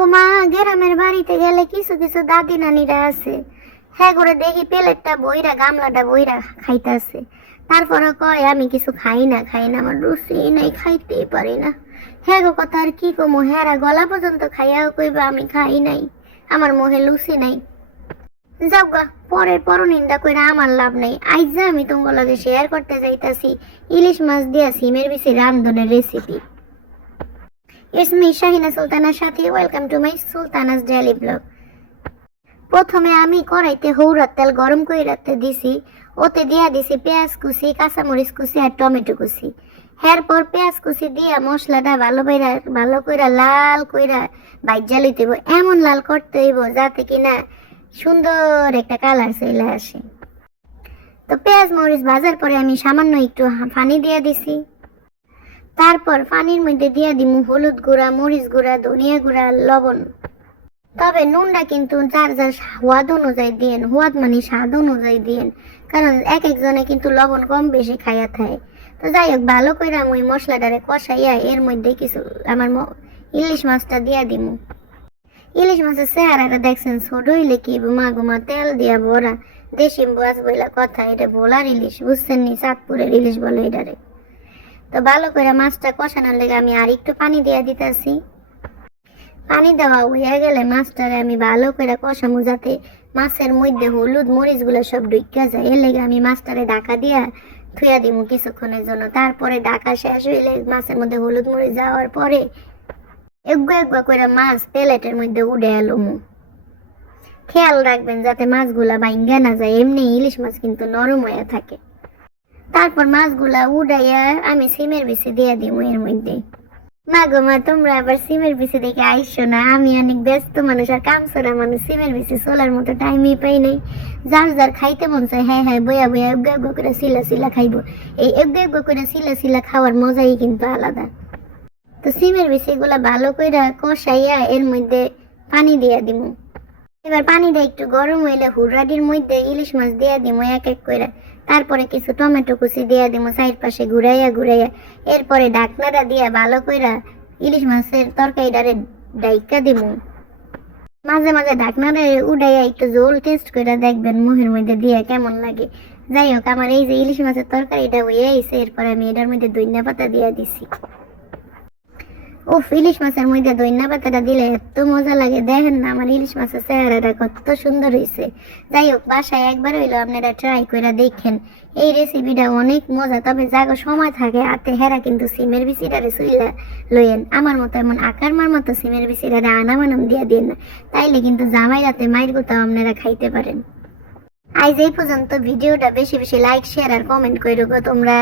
গো মা, গ্রামের বাড়িতে গেলে কিছু কিছু দাদি নানিরা আছে। হ্যাঁ করে দেখি প্লেটটা বইরা, গামলাটা বইরা খাইতেছে। তারপরে কয়, আমি কিছু খাই না খাই না, আমার রুচি নাই, খাইতেই পারি না। হ্যাঁ গো, কথা আর কি কমো? হ্যাঁ গলা পর্যন্ত খাইয়াও কইবা আমি খাই নাই, আমার মোহে লুচি নাই। যাও গা, পরের পর নিন্দা কইরা আমার লাভ নাই। যে আমি তোমার লগে শেয়ার করতে যাইতাছি। ইলিশ মাছ দিয়া সিমের বেশি রান্ধনের রেসিপি ইটস শাহিনা সাথে welcome to my Sultana's daily blog প্রথমে আমি কড়াইতে হৌরার তেল, গরম করে রাখতে দিছি, ওতে দিয়া দিছি পেঁয়াজ কুচি, কাঁচামরিচ কুচি আর টমেটো কুচি। পেঁয়াজ কুচি দিয়া মশলাটা ভালো কইরা ভালো কইরা লাল কইরা বাইজা লইতে। এমন লাল করতে হইব যাতে কিনা সুন্দর একটা কালার চলে আসে। তো পেঁয়াজ মরিচ ভাজার পরে আমি সামান্য একটু পানি দিয়ে দিছি। তারপর পানির মধ্যে দিয়ে দিমু হলুদ গুঁড়া, মরিচ গুঁড়া, ধনিয়া গুঁড়া, লবণ। তবে নুনটা কিন্তু যার যার স্বাদ অনুযায়ী দিয়েন স্বাদ মানে স্বাদ অনুযায়ী দিয়েন। কারণ এক একজনে কিন্তু লবণ কম বেশি খাইয়া থাকে। তো যাই হোক, ভালো করে আমি ওই মশলাটারে কষাইয়া এর মধ্যে কিছু আমার ইলিশ মাছটা দিয়া দিমু। ইলিশ মাছের চেহারাটা দেখছেন, ছোট হইলে কি মা গুমা তেল দিয়া ভরা। দেশি বাস বইলা কথা, এটা ভোলার ইলিশ, বুঝছেন নি? চাঁদপুরের ইলিশ বলে এটারে। তো ভালো করে মাছটা কষানোর লেগে আমি আর একটু পানি দিয়ে দিতেছি। পানি দেওয়া হয়ে গেলে মাছটারে আমি ভালো করে কষামু যাতে মাছের মধ্যে হলুদ মরিচগুলো সব ঢুকা যায়। এর লেগে আমি মাছটারে ঢাকা দিয়া থুয়া দিমু কিছুক্ষণের জন্য। তারপরে ঢাকা শেষ হইলে মাছের মধ্যে হলুদ মরিচ যাওয়ার পরে এগুলো এগুলো করে মাছ প্লেটের মধ্যে উঠে এলুমু। খেয়াল রাখবেন যাতে মাছগুলা ভাঙ্গা না যায়। এমনি ইলিশ মাছ কিন্তু নরম হয়ে থাকে। তারপর মাছগুলা উড়াইয়া আমি সিমের বিচি দিয়ে দিব এর মধ্যে। মা গো মা, তোমরা আবার সিমের বিচি দেখে আইসো না। আমি অনেক ব্যস্ত মানুষ আর কাম সরা মানুষ। সিমের বিচি চলার মতো টাইমই পাই নাই। যার যার খাইতে মন চায় হ্যাঁ হ্যাঁ বইয়া বইয়া এগো এগো করে সিলা সিলা খাইবো। এই এগো এগো করে সিলা সিলা খাওয়ার মজাই কিন্তু আলাদা। তো সিমের বিচিগুলা ভালো করে কষাইয়া এর মধ্যে পানি দিয়া দিমু। এবার পানিটা একটু গরম হইলে হুড়াডির মধ্যে ইলিশ মাছ দিয়া দিমু এক এক করে তারপরে কিছু টমেটো কুচি দিয়া দিমু সাইড পাশে ঘুরাইয়া ঘুরাইয়া। এরপরে ঢাকনাটা দিয়া ভালো কইরা ইলিশ মাছের তরকারিটারে ডাইকা দিমু। মাঝে মাঝে ঢাকনাটা উড়াইয়া একটু জোল টেস্ট করে দেখবেন মুহের মধ্যে দিয়া কেমন লাগে। যাই হোক, আমার এই যে ইলিশ মাছের তরকারিটা হয়ে আইছে, এরপরে আমি এটার মধ্যে দইনা পাতা দিয়া দিছি। ইলিশ মাছের মধ্যে পাতাটা দিলে এত মজা লাগে। দেখেন না, আমার ইলিশ মাছের চেহারাটা কত সুন্দর হয়েছে যাই হোক, বাসায় একবার হইল, আপনারা ট্রাই করে দেখেন। এই রেসিপিটা অনেক মজা, তবে যাগো সময় থাকে হেরা কিন্তু সিমের লইয়েন। আমার মতো এমন আকার মার মতো সিমের বিচিটারে আনাম আনাম দিয়া দিন না। তাইলে কিন্তু জামাই রাতে মায়ের কোথাও আপনারা খাইতে পারেন। আজ এই পর্যন্ত, ভিডিওটা বেশি বেশি লাইক শেয়ার আর কমেন্ট করে তোমরা।